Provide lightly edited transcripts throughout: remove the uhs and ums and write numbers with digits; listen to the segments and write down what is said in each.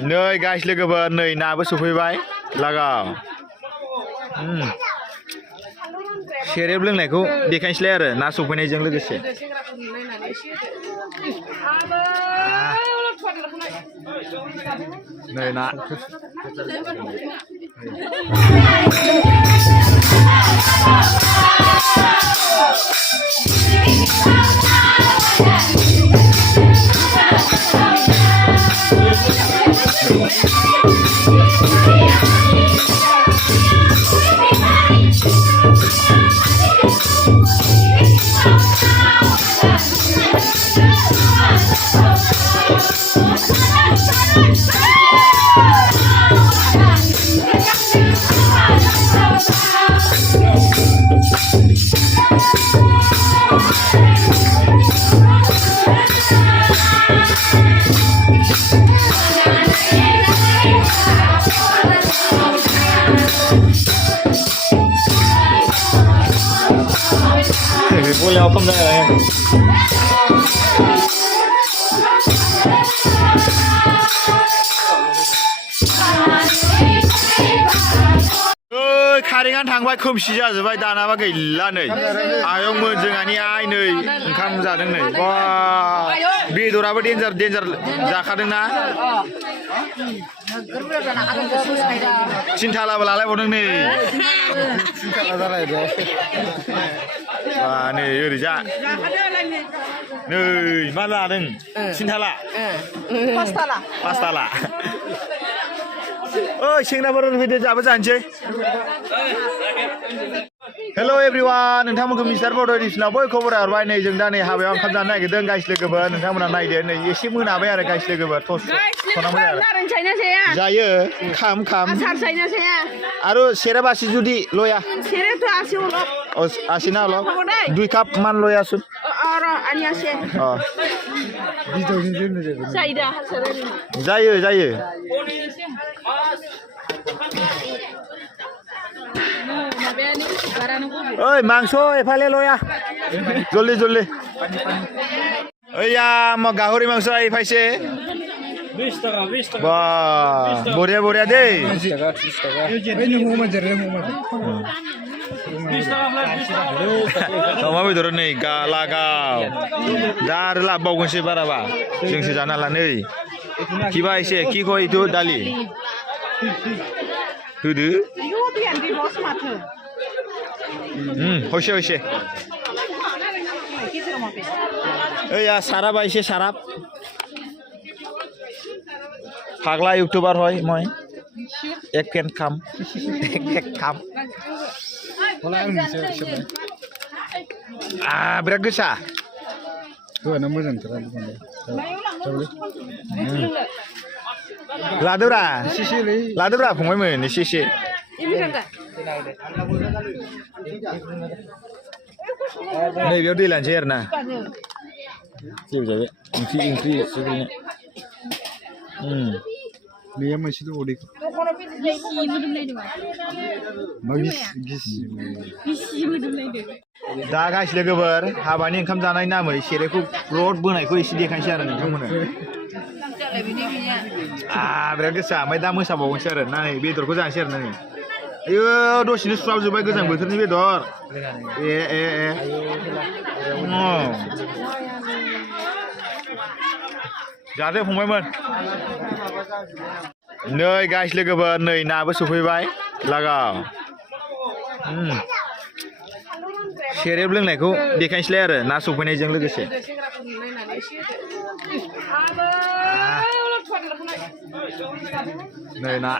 नै गाइस लोगोफोर नै नाबो सफैबाय लागाव सेरेब लोंनायखौ देखायनोसैलाय आरो ना सफैनायजों लोगोसे नै ना boleh open dah ya. Karingan थांबाय खोमसि जाजोबबाय दानाबा गैला नै आयंमोन जोंहानि आइ नै ओंखाम जादों नै बा बेदराबो डेन्जार जाखादोंना सिन्थालाबो लालायबावदों नै सिन्थाला जालायदों नै ओरैजा नै मा लादों सिन्थाला पासताला ओइ सेंग्राफोर फैदो जाबो जानोसै हेलो एवरीवन नोंथांमोनखौ मिथिसार बड' एडिशनाव बय खबर हरबाय नै जों दा नै हाबायाव ओंखाम जानो नागिरदों गाइस लोगोफोर नोंथांमोना नायदो नै एसे मोनाबाय आरो गाइस लोगोफोर टस संनांबाय आरो जायो खाम आरो सेरेब आसि जुदि लया सेरेब आसि अलप आसि ना अलप 2 काप मान लया सुन आनि आसि जायो ओइ मांस एफाले लया जल्दी ओया म गाहरि मांस एफाइसे 20 टाका वाह बढिया दे 20 टाका 30 टाका अमा बेदर नै लागाव दा आरो लाबावगोनसै बाराबा जोंसो जानो हाला नै किबा एसे किखौ इथु दालि होदो होसे ओया साराबा एसे साराब फाग्ला इउटुबार হয় মই एक फैन खाम बिराद गोसा लादोब्रा फंबायमोन एसे नै बेयाव दै लानोसै आरो ना जेबो जाबाय ओंख्रि बेयो मोनसे दौदै दा गाइस लोगोफोर हाबानि ओंखाम जानाय नामै सेरेबखौ रद बोनायखौ एसे देखायनोसै आरो नोंथांमोननो बिराद गोसा ओमफ्राय दा मोसाबावनोसै आरो ना नै बेदरखौ जानोसै आरो नै आयो दसेनो सुस्राबजोब्बाय गोजां बोथोरनि बेदर जादो फंबायमोन नै गाइस लोगोफोर नै नाबो सफैबाय लागाव सेरेब लोंनायखौ देखायनोसैलाय आरो ना सफैनायजों लोगोसे नै ना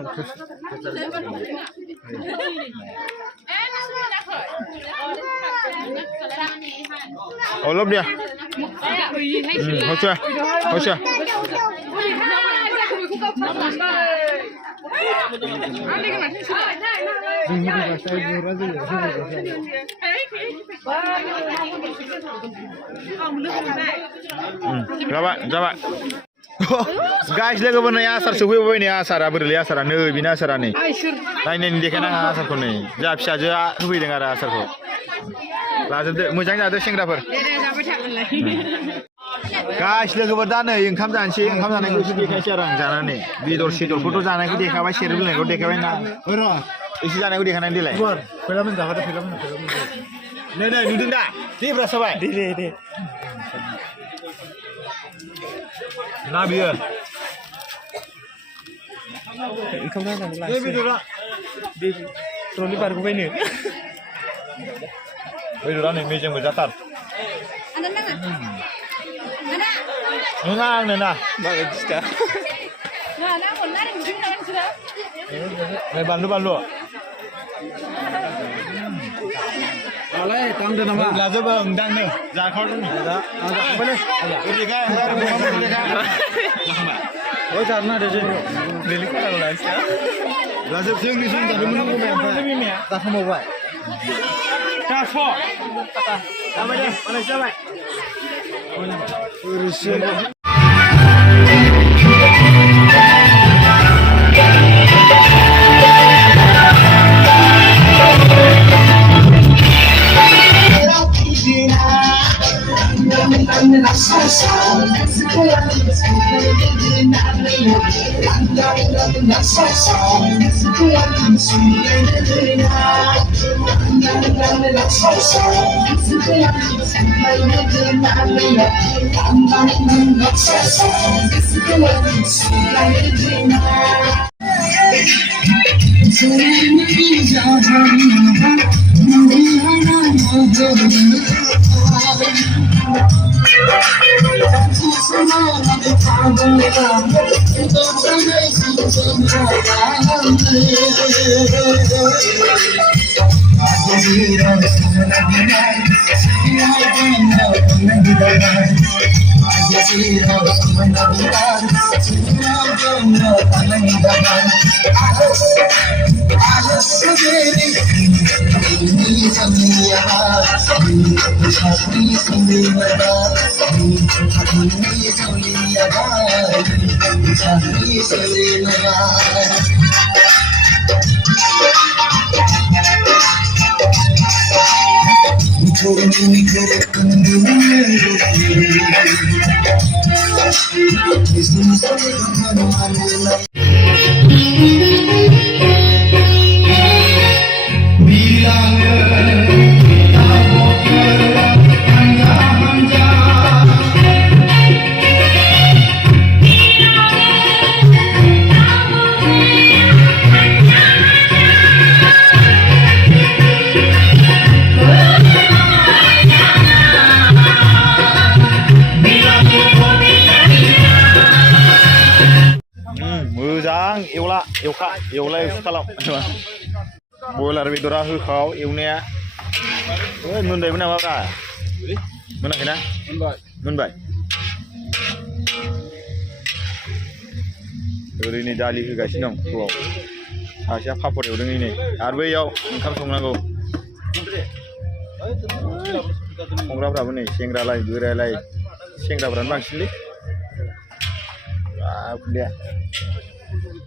अलप dia होसे जाबाय गाइस लोगोफोर नै आसार सफैबाय नै आसारा बोरैलै आसारा नै बेनो आसारा नै नायनायनि देखायना आसारखौ नै जा फिसाजोआ होफैदों आरो आसारखौ लाजोबदो मोजां जादो सेंग्राफोर गाइस लोगोफोर दा नै ओंखाम जानोसै ओंखाम जानायखौ एसे देखायसै आरो आं जानानै बेदर सेदरखौथ' जानायखौ देखाबाय सेरेब लोंनायखौ देखाबाय ना एसे जानायखौ देखानानै देलाय फैलामोन जाखादो नै नै नुदों दा देब्रा साबाय दे ना बियो ओंखाम जानानै बे बेदरा ट्रलि बारग'बायनो बेदरा नै मेजेमबो जाथार नङा आंनो ना माबायदिसो बानलु आलाय दांदो नामा लाजोबो ओं दांनो जाखावदों दा आं जाखांबायलै ओरैखाय ओइ जानो दे जों बेलेग खालाम लानोसै लाजोब जोंनि सम जादोंमोन ओमफ्राय जाखांबावबाय दास' जाबाय दे मालाय जाबाय ओरैसो एवला खालाम बयलार बेदरा होखाव एवनाया मोनबायबो नामाब्रा मोनाखैना मोनबाय ओरैनो दालि होगासिनो दं थौआव सासेया पापर एवदों नै आरो बैयाव ओंखाम संनांगौ संग्राफ्राबो नै सेंग्रालाय बोरायालाय सेंग्राफ्रानो बांसिनलै